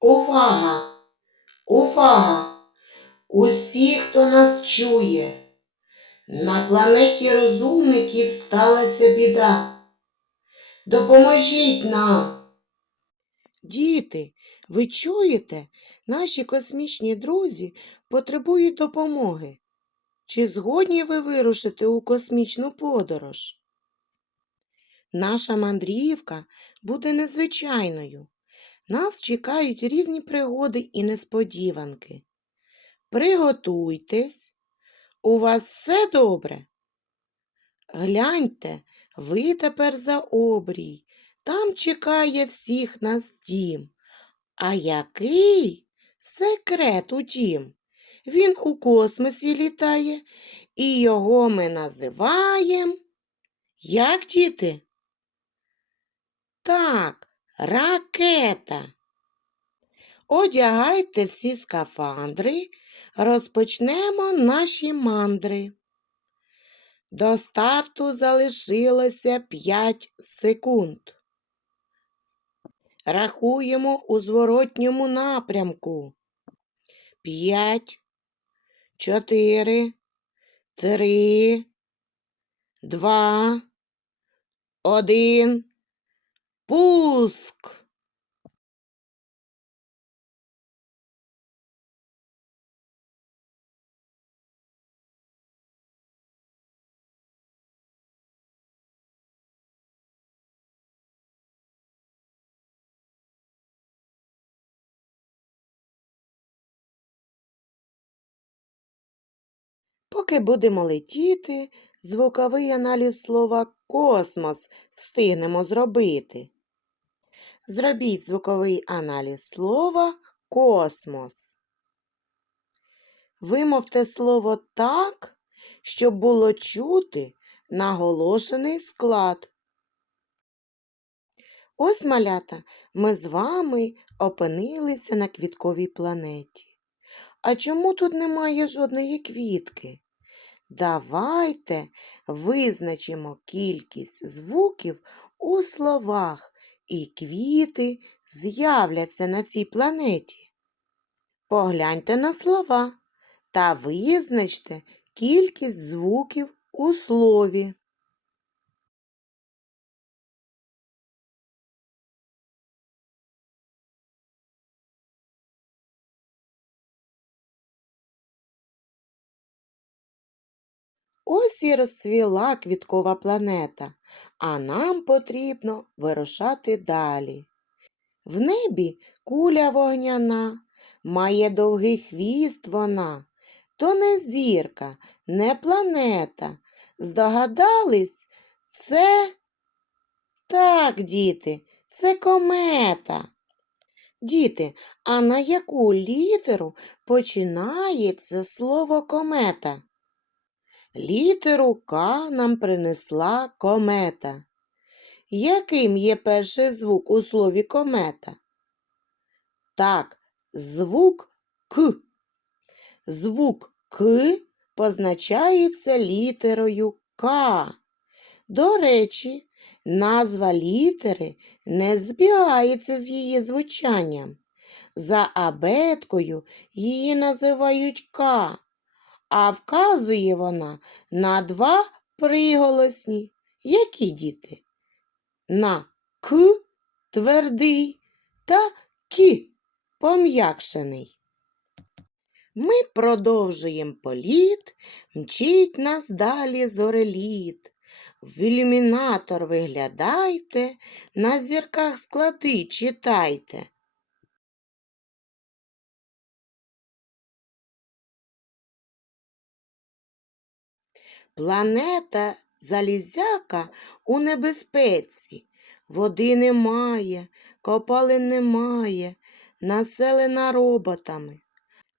Увага! Увага! Усі, хто нас чує. На планеті розумників сталася біда. Допоможіть нам. Діти, ви чуєте? Наші космічні друзі потребують допомоги. Чи згодні ви вирушити у космічну подорож? Наша мандрівка буде незвичайною. Нас чекають різні пригоди і несподіванки. Приготуйтесь, у вас все добре? Гляньте, ви тепер за обрій, там чекає всіх нас дім. А який секрет у дім? Він у космосі літає, і його ми називаємо. Як діти? Так, ракета. Одягайте всі скафандри, розпочнемо наші мандри. До старту залишилося 5 секунд. Рахуємо у зворотньому напрямку. 5, 4, 3, 2, 1. Пуск! Поки будемо летіти, звуковий аналіз слова космос встигнемо зробити. Зробіть звуковий аналіз слова космос. Вимовте слово так, щоб було чути наголошений склад. Ось, малята, ми з вами опинилися на квітковій планеті. А чому тут немає жодної квітки? Давайте визначимо кількість звуків у словах, і квіти з'являться на цій планеті. Погляньте на слова та визначте кількість звуків у слові. Ось і розцвіла квіткова планета, а нам потрібно вирушати далі. В небі куля вогняна, має довгий хвіст вона, то не зірка, не планета. Здогадались, це так, діти, це комета. Діти, а на яку літеру починається слово комета? Літеру К нам принесла комета. Яким є перший звук у слові комета? Так, звук К. Звук К позначається літерою К. До речі, назва літери не збігається з її звучанням. За абеткою її називають К а вказує вона на два приголосні. Які діти? На К твердий та Кі пом'якшений. Ми продовжуємо політ, мчить нас далі зореліт. В ілюмінатор виглядайте, на зірках склади читайте. Планета залізяка у небезпеці. Води немає, копалин немає, населена роботами.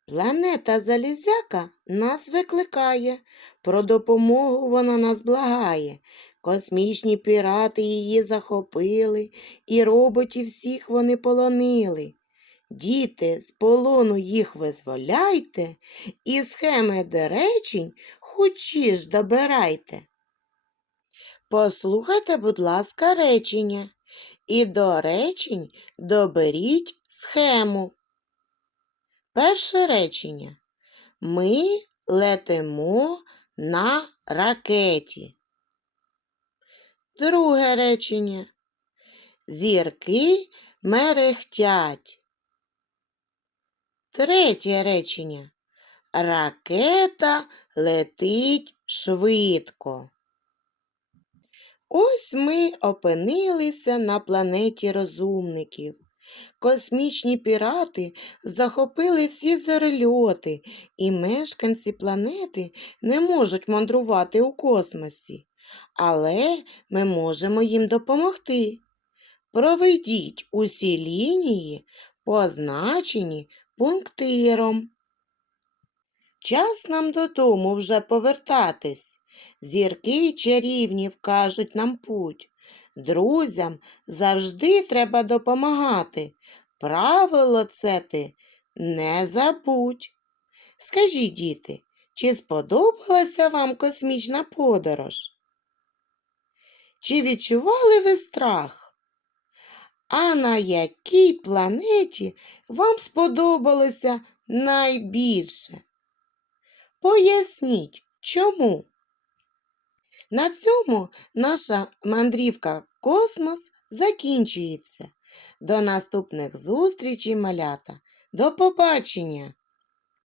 Планета залізяка нас викликає, про допомогу вона нас благає. Космічні пірати її захопили, і роботів всіх вони полонили. Діти, з полону їх визволяйте, і схеми до речень хучі ж добирайте. Послухайте, будь ласка, речення і до речень доберіть схему. Перше речення. Ми летимо на ракеті. Друге речення. Зірки мерехтять. Третє речення. Ракета летить швидко. Ось ми опинилися на планеті розумників. Космічні пірати захопили всі зарельоти, і мешканці планети не можуть мандрувати у космосі. Але ми можемо їм допомогти. Проведіть усі лінії, позначені пунктиром. Час нам додому вже повертатись. Зірки чарівні вкажуть нам путь. Друзям завжди треба допомагати. Правило це ти не забудь. Скажіть, діти, чи сподобалася вам космічна подорож? Чи відчували ви страх? А на якій планеті вам сподобалося найбільше? Поясніть, чому? На цьому наша мандрівка в космос закінчується. До наступних зустрічей, малята. До побачення!